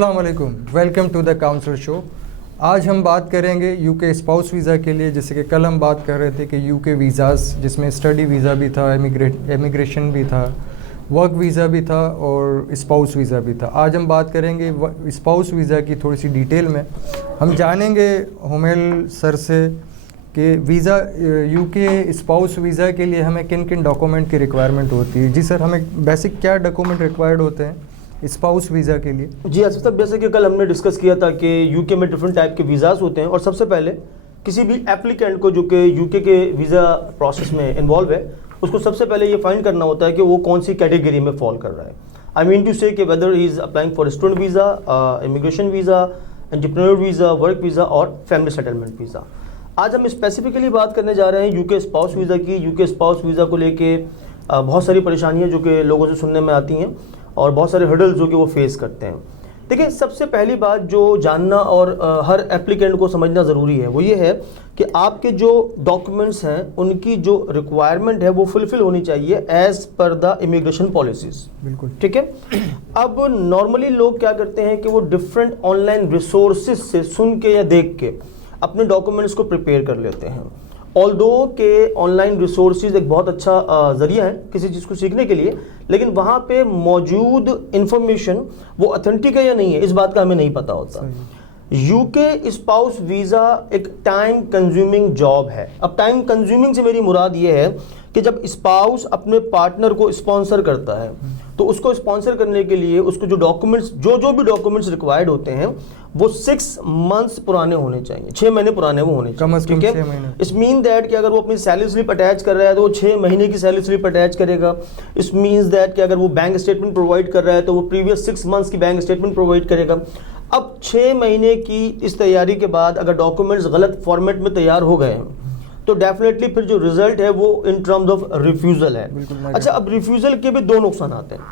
अस्सलाम वालेकुम, welcome to the counsellor show. आज हम बात करेंगे यूके स्पाउस वीज़ा के लिए। जैसे कि कल हम बात कर रहे थे कि यूके वीज़ाज़, जिसमें स्टडी वीज़ा भी था, इमिग्रेशन भी था, वर्क वीज़ा भी था और स्पाउस वीज़ा भी था। आज हम बात करेंगे स्पाउस वीज़ा की थोड़ी सी डिटेल में। हम जानेंगे हुमैल सर से कि वीज़ा यूके स्पाउस वीज़ा के लिए हमें किन किन डॉक्यूमेंट की रिक्वायरमेंट होती है। जी सर, हमें बेसिक क्या डॉक्यूमेंट रिक्वायर्ड होते हैं स्पाउस वीज़ा के लिए? जी आसिफ साहब, जैसे कि कल हमने डिस्कस किया था कि यूके में डिफरेंट टाइप के वीज़ाज़ होते हैं और सबसे पहले किसी भी एप्लीकेंट को जो कि यूके के वीज़ा प्रोसेस में इन्वॉल्व है, उसको सबसे पहले ये फाइंड करना होता है कि वो कौन सी कैटेगरी में फॉल कर रहा है। आई मीन टू से कि weather he is applying for student visa, immigration visa, entrepreneur visa, work visa और फैमिली सेटलमेंट वीज़ा। आज हम स्पेसिफिकली बात करने जा रहे हैं यूके स्पाउस वीज़ा की। यूके स्पाउस वीज़ा को लेके बहुत सारी परेशानियाँ जो कि लोगों से सुनने में आती हैं और बहुत सारे हर्डल्स जो कि वो फेस करते हैं। देखिए, सबसे पहली बात जो जानना और हर एप्लीकेंट को समझना ज़रूरी है वो ये है कि आपके जो डॉक्यूमेंट्स हैं उनकी जो रिक्वायरमेंट है वो फुलफिल होनी चाहिए as per the immigration policies. बिल्कुल ठीक है। अब नॉर्मली लोग क्या करते हैं कि वो डिफरेंट ऑनलाइन रिसोर्सेज से सुन के या देख के अपने डॉक्यूमेंट्स को प्रिपेयर कर लेते हैं। ऑल्दो के ऑनलाइन रिसोर्सेज एक बहुत अच्छा ज़रिया है किसी चीज़ को सीखने के लिए, लेकिन वहाँ पे मौजूद इंफॉर्मेशन वो ऑथेंटिक है या नहीं है, इस बात का हमें नहीं पता होता। यूके स्पाउस वीज़ा एक टाइम कंज्यूमिंग जॉब है। अब टाइम कंज्यूमिंग से मेरी मुराद ये है कि जब स्पाउस अपने पार्टनर को स्पॉन्सर करता है तो उसको स्पॉन्सर करने के लिए उसको जो डॉक्यूमेंट्स जो भी डॉक्यूमेंट्स रिक्वायर्ड होते हैं वो 6 मंथ्स पुराने होने चाहिए, 6 महीने पुराने वो होने चाहिए। ठीक है। इस मीन दैट कि अगर वो अपनी सैलरी स्लिप अटैच कर रहा है तो वो 6 महीने की सैलरी स्लिप अटैच करेगा। इस मीन्स दैट कि अगर वो बैंक स्टेटमेंट प्रोवाइड कर रहा है तो वो प्रीवियस 6 मंथ्स की बैंक स्टेटमेंट प्रोवाइड करेगा। अब 6 महीने की इस तैयारी के बाद अगर डॉक्यूमेंट्स गलत फॉर्मेट में तैयार हो गए हैं तो डेफिनेटली फिर जो रिजल्ट है वो इन टर्म्स ऑफ रिफ्यूज़ल है। अच्छा, अब रिफ्यूज़ल के भी 2 नुकसान आते हैं।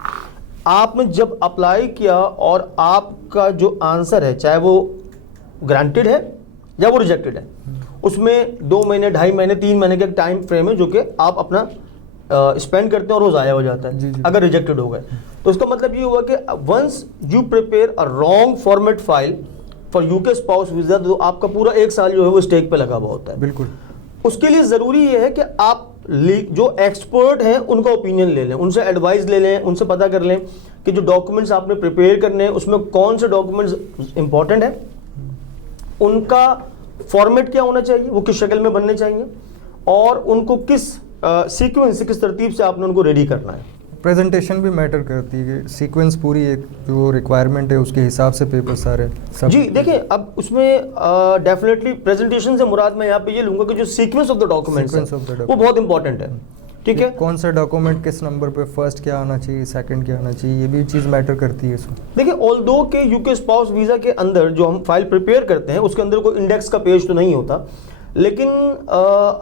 आपने जब अप्लाई किया और आपका जो आंसर है, चाहे वो ग्रांटेड है या वो रिजेक्टेड है, उसमें 2 महीने, 2.5 महीने, 3 महीने का टाइम फ्रेम है जो कि आप अपना स्पेंड करते हैं और वो ज़ाया हो जाता है। जी। अगर रिजेक्टेड हो गए तो उसका मतलब ये हुआ कि once you prepare a wrong format file for UK spouse visa तो आपका पूरा 1 साल जो है वो स्टेक पे लगा हुआ होता है। बिल्कुल। उसके लिए ज़रूरी ये है कि आप जो एक्सपर्ट हैं उनका ओपिनियन ले लें, उनसे एडवाइस ले लें, उनसे पता कर लें कि जो डॉक्यूमेंट्स आपने प्रिपेयर करने हैं उसमें कौन से डॉक्यूमेंट्स इंपॉर्टेंट हैं, उनका फॉर्मेट क्या होना चाहिए, वो किस शक्ल में बनने चाहिए और उनको किस सीक्वेंस से, किस तरतीब से आपने उनको रेडी करना है। प्रेजेंटेशन भी मैटर करती है कि सीक्वेंस पूरी एक जो रिक्वायरमेंट है उसके हिसाब से पेपर सारे सब। जी देखिए, अब उसमें डेफिनेटली प्रेजेंटेशन से मुराद मैं यहाँ पे ये लूँगा कि जो सीक्वेंस ऑफ द डॉक्यूमेंट्स है वो बहुत इंपॉर्टेंट है। ठीक है। कौन सा डॉक्यूमेंट किस नंबर पे, फर्स्ट क्या आना चाहिए, सेकंड क्या आना चाहिए, ये भी चीज़ मैटर करती है इसमें। देखिए, ऑल्दो के यूके स्पाउस वीज़ा के अंदर जो हम फाइल प्रिपेयर करते हैं उसके अंदर कोई इंडेक्स का पेज तो नहीं होता, लेकिन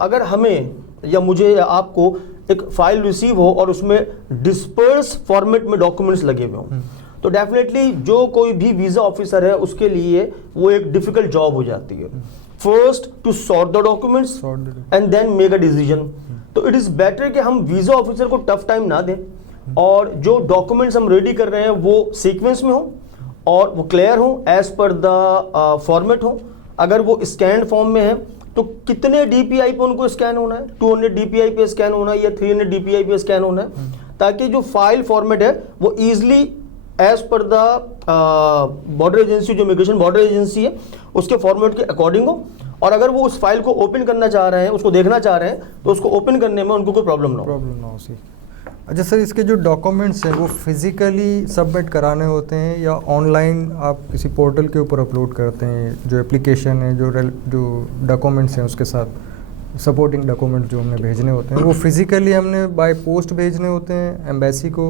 अगर हमें या मुझे या आपको एक फाइल रिसीव हो और उसमें डिस्पर्स फॉर्मेट में डॉक्यूमेंट्स लगे हुए हों तो डेफिनेटली जो कोई भी वीज़ा ऑफिसर है उसके लिए वो एक डिफ़िकल्ट जॉब हो जाती है। First to sort the documents and then make a decision. तो इट इज़ बेटर कि हम वीज़ा ऑफिसर को टफ टाइम ना दें और जो डॉक्यूमेंट्स हम रेडी कर रहे हैं वो सीक्वेंस में हो और वो क्लियर हो, एज पर द फॉर्मेट हो। अगर वो स्कैंड फॉर्म में है तो कितने DPI पे उनको स्कैन होना है, 200 DPI पे स्कैन होना है या 300 DPI पे स्कैन होना है, ताकि जो फाइल फॉर्मेट है वो easily as per the border agency, जो इमिग्रेशन बॉर्डर एजेंसी है उसके फॉर्मेट के अकॉर्डिंग हो। और अगर वो उस फाइल को ओपन करना चाह रहे हैं, उसको देखना चाह रहे हैं, तो उसको ओपन करने में उनको कोई प्रॉब्लम ना हो। अच्छा सर, इसके जो डॉक्यूमेंट्स हैं वो फिज़िकली सबमिट कराने होते हैं या ऑनलाइन आप किसी पोर्टल के ऊपर अपलोड करते हैं? जो एप्लीकेशन है, जो डॉक्यूमेंट्स हैं उसके साथ सपोर्टिंग डॉक्यूमेंट जो हमने भेजने होते हैं वो फिज़िकली हमने बाय पोस्ट भेजने होते हैं एम्बेसी को,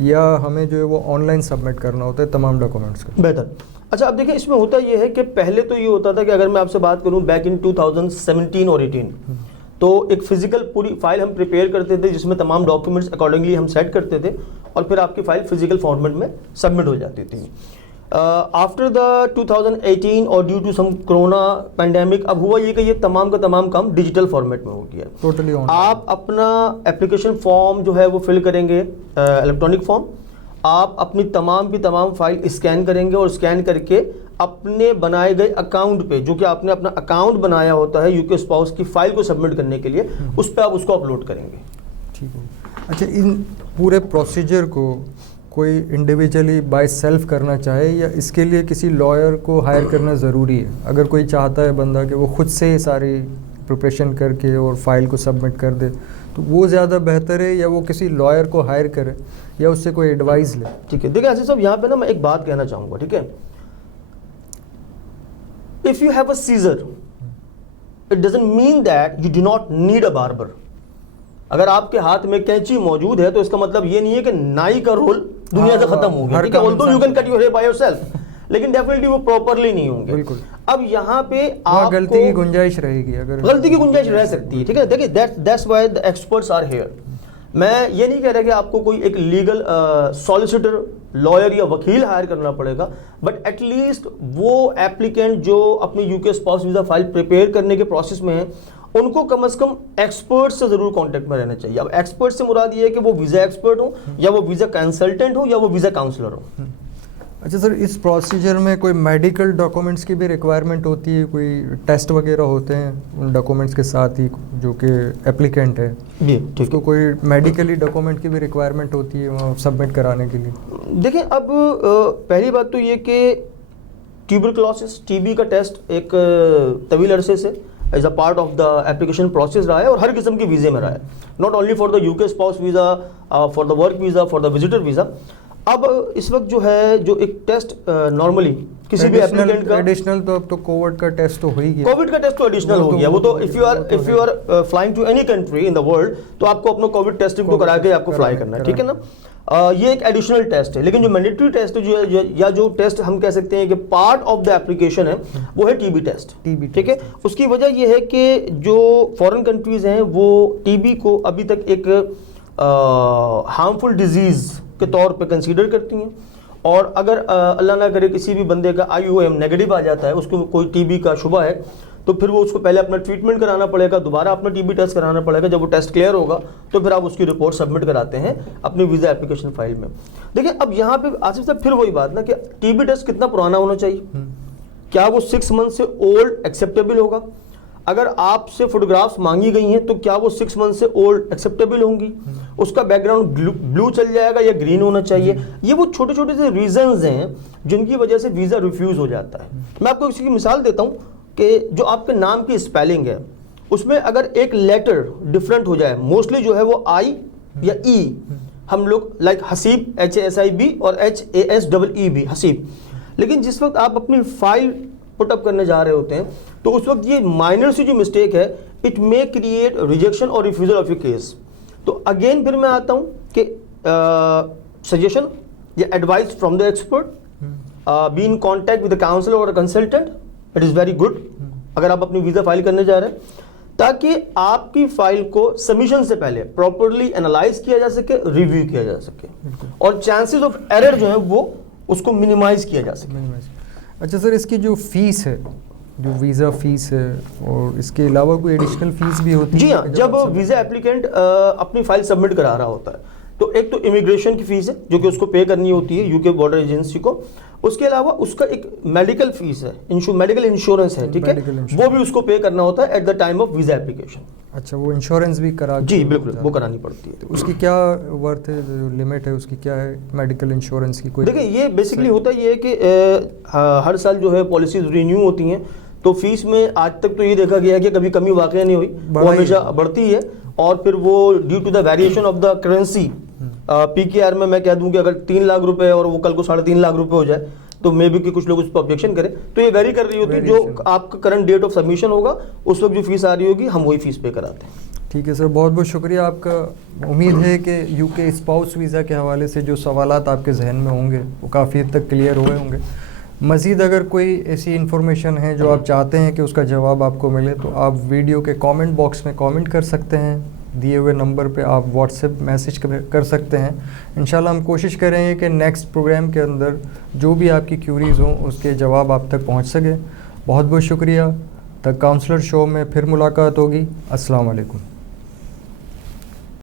या हमें जो है वो ऑनलाइन सबमिट करना होता है तमाम डॉक्यूमेंट्स का? बेहतर। अच्छा, अब देखिए, इसमें होता ये है कि पहले तो ये होता था कि अगर मैं आपसे बात करूँ बैक इन 2017 और 18 तो एक फिजिकल पूरी फाइल हम प्रिपेयर करते थे जिसमें तमाम डॉक्यूमेंट्स अकॉर्डिंगली हम सेट करते थे और फिर आपकी फाइल फिजिकल फॉर्मेट में सबमिट हो जाती थी। आफ्टर द 2018 और due to some corona pandemic अब हुआ ये कि ये तमाम का तमाम काम डिजिटल फॉर्मेट में हो गया। टोटली आप अपना एप्लीकेशन फॉर्म जो है वो फिल करेंगे इलेक्ट्रॉनिक फॉर्म आप अपनी तमाम की तमाम फाइल स्कैन करेंगे और स्कैन करके अपने बनाए गए अकाउंट पे, जो कि आपने अपना अकाउंट बनाया होता है यूके स्पाउस की फाइल को सबमिट करने के लिए, उस पर आप उसको अपलोड करेंगे। ठीक है। अच्छा, इन पूरे प्रोसीजर को कोई इंडिविजुअली बाय सेल्फ करना चाहे या इसके लिए किसी लॉयर को हायर करना ज़रूरी है? अगर कोई चाहता है बंदा कि वो खुद से सारी प्रिपरेशन करके और फाइल को सबमिट कर दे, तो वो ज़्यादा बेहतर है या वो किसी लॉयर को हायर करे या उससे कोई एडवाइस ले? ठीक है, देखिए ऐसे सब यहाँ पे ना मैं एक बात कहना चाहूँगा, ठीक है। If you have a seizure, it doesn't mean that you do not need a barber. अगर आपके हाथ में कैंची मौजूद है तो इसका मतलब ये नहीं है कि नाई का रोल दुनिया से खत्म हो गया, ठीक है। Although you can cut your hair by yourself, लेकिन डेफिनेटली वो प्रॉपरली नहीं होंगे। बिल्कुल। अब यहाँ पे आप गलती की गुंजाइश रहेगी, अगर गलती की गुंजाइश रह सकती है, ठीक है। देखिए that's why the experts are here. मैं ये नहीं कह रहा कि आपको कोई एक लीगल सॉलिसिटर, लॉयर या वकील हायर करना पड़ेगा, बट एटलीस्ट वो एप्लीकेंट जो अपनी UK spouse visa file prepare करने के प्रोसेस में है, उनको कम से कम एक्सपर्ट से जरूर कांटेक्ट में रहना चाहिए। अब एक्सपर्ट से मुराद ये है कि वो वीजा एक्सपर्ट हो या वो वीजा कंसल्टेंट हो या वो वीजा काउंसलर हो। अच्छा सर, इस प्रोसीजर में कोई मेडिकल डॉक्यूमेंट्स की भी रिक्वायरमेंट होती है? कोई टेस्ट वगैरह होते हैं उन डॉक्यूमेंट्स के साथ ही जो कि एप्लीकेंट है जी, ठीक तो कोई मेडिकली डॉक्यूमेंट की भी रिक्वायरमेंट होती है वहाँ सबमिट कराने के लिए? देखिए, अब पहली बात तो ये कि ट्यूबरक्लोसिस, टीबी का टेस्ट एक तवील अरसे से as a part of the application process रहा है और हर किस्म के वीज़े में रहा है, not only for the UK spouse visa, for the work visa, for the visitor visa. अब इस वक्त जो है जो एक टेस्ट नॉर्मली किसी भी एप्लीकेंट का एडिशनल, तो अब तो कोविड का टेस्ट तो हो ही गया। कोविड का टेस्ट तो एडिशनल हो गया, वो तो if you are flying to any country in the world तो आपको अपना कोविड टेस्टिंग को करा के आपको फ्लाई करना है, ठीक है ना। ये एक एडिशनल टेस्ट है, लेकिन जो मैंडेटरी टेस्ट है जो या जो टेस्ट हम कह सकते हैं कि पार्ट ऑफ द एप्लीकेशन है, वो है टीबी टेस्ट, ठीक है। उसकी वजह ये है कि जो फॉरेन कंट्रीज हैं वो टीबी को अभी तक एक हार्मफुल डिजीज के तौर पे कंसीडर करती हैं, और अगर अल्लाह ना करे किसी भी बंदे का IOM नेगेटिव आ जाता है, उसको कोई टीबी का शुबा है, तो फिर वो उसको पहले अपना ट्रीटमेंट कराना पड़ेगा, दोबारा अपना टीबी टेस्ट कराना पड़ेगा। जब वो टेस्ट क्लियर होगा तो फिर आप उसकी रिपोर्ट सबमिट कराते हैं अपनी वीज़ा एप्लीकेशन फाइल में। देखिए, अब यहाँ पे आसिफ साहब फिर वही बात ना कि टीबी टेस्ट कितना पुराना होना चाहिए, क्या वो 6 मंथ से ओल्ड एक्सेप्टेबल होगा? अगर आपसे फोटोग्राफ्स मांगी गई हैं तो क्या वो 6 मंथ से ओल्ड एक्सेप्टेबल होंगी? उसका बैकग्राउंड ब्लू चल जाएगा या ग्रीन होना चाहिए? ये वो छोटे छोटे से रीजंस हैं जिनकी वजह से वीज़ा रिफ्यूज़ हो जाता है। मैं आपको इसी की मिसाल देता हूँ कि जो आपके नाम की स्पेलिंग है उसमें अगर एक लेटर डिफरेंट हो जाए, मोस्टली जो है वो I या E, हम लोग लाइक हसीब HASIB और HASEE हसीब, लेकिन जिस वक्त आप अपनी फाइल पुटअप करने जा रहे होते हैं तो उस वक्त ये माइनर सी जो मिस्टेक है, इट मे क्रिएट रिजेक्शन और रिफ्यूजल ऑफ योर केस। तो अगेन फिर मैं आता हूँ कि सजेशन या advice from the expert, be in contact with the counsellor और consultant, it is very good अगर आप अपनी वीज़ा फाइल करने जा रहे हैं, ताकि आपकी फाइल को सबमिशन से पहले प्रॉपरली एनालाइज किया जा सके, रिव्यू किया जा सके और चांसेस ऑफ एरर जो है वो उसको मिनिमाइज किया जा सके। अच्छा सर, इसकी जो फीस है, जो वीज़ा फीस है, और इसके अलावा कोई एडिशनल फीस भी होती है? जी हाँ, जब वीज़ा एप्लीकेंट अपनी फाइल सबमिट करा रहा होता है तो एक तो इमिग्रेशन की फीस है जो कि उसको पे करनी होती है यूके बॉर्डर एजेंसी को, उसके अलावा उसका एक मेडिकल फीस है, मेडिकल इंश्योरेंस है, ठीक है, वो भी उसको पे करना होता है at the time of visa application. अच्छा, वो इंश्योरेंस भी करा? जी बिल्कुल, वो करानी पड़ती है। तो उसकी क्या वर्थ है, जो लिमिट है उसकी क्या है मेडिकल इंश्योरेंस की? कोई देखिए, ये बेसिकली होता ये है कि हर साल जो है पॉलिसीज रिन्यू होती हैं, तो फीस में आज तक तो ये देखा गया है कि कभी कमी वाकई नहीं हुई, वो हमेशा बढ़ती है। और फिर वो due to the variation of the currency, PKR में मैं कह दूं कि अगर 3 लाख रुपए और वो कल को 3.5 लाख रुपए हो जाए तो मे बी कि कुछ लोग उस पर ऑब्जेक्शन करें, तो ये वेरी कर रही होती है। जो आपका करंट डेट ऑफ सबमिशन होगा उस वक्त जो फीस आ रही होगी हम वही फीस पे कराते हैं। ठीक है सर, बहुत बहुत शुक्रिया आपका। उम्मीद है कि यूके स्पाउस वीज़ा के हवाले से जो सवालात आपके जहन में होंगे वो काफ़ी हद तक क्लियर हुए होंगे। मज़ीद अगर कोई ऐसी इन्फॉर्मेशन है जो आप चाहते हैं कि उसका जवाब आपको मिले तो आप वीडियो के कमेंट बॉक्स में कमेंट कर सकते हैं, दिए हुए नंबर पे आप व्हाट्सएप मैसेज कर सकते हैं। इंशाल्लाह हम कोशिश करेंगे कि नेक्स्ट प्रोग्राम के अंदर जो भी आपकी क्यूरीज़ हों उसके जवाब आप तक पहुंच सके। बहुत बहुत शुक्रिया। द काउंसलर शो में फिर मुलाकात होगी। अस्सलाम वालेकुम।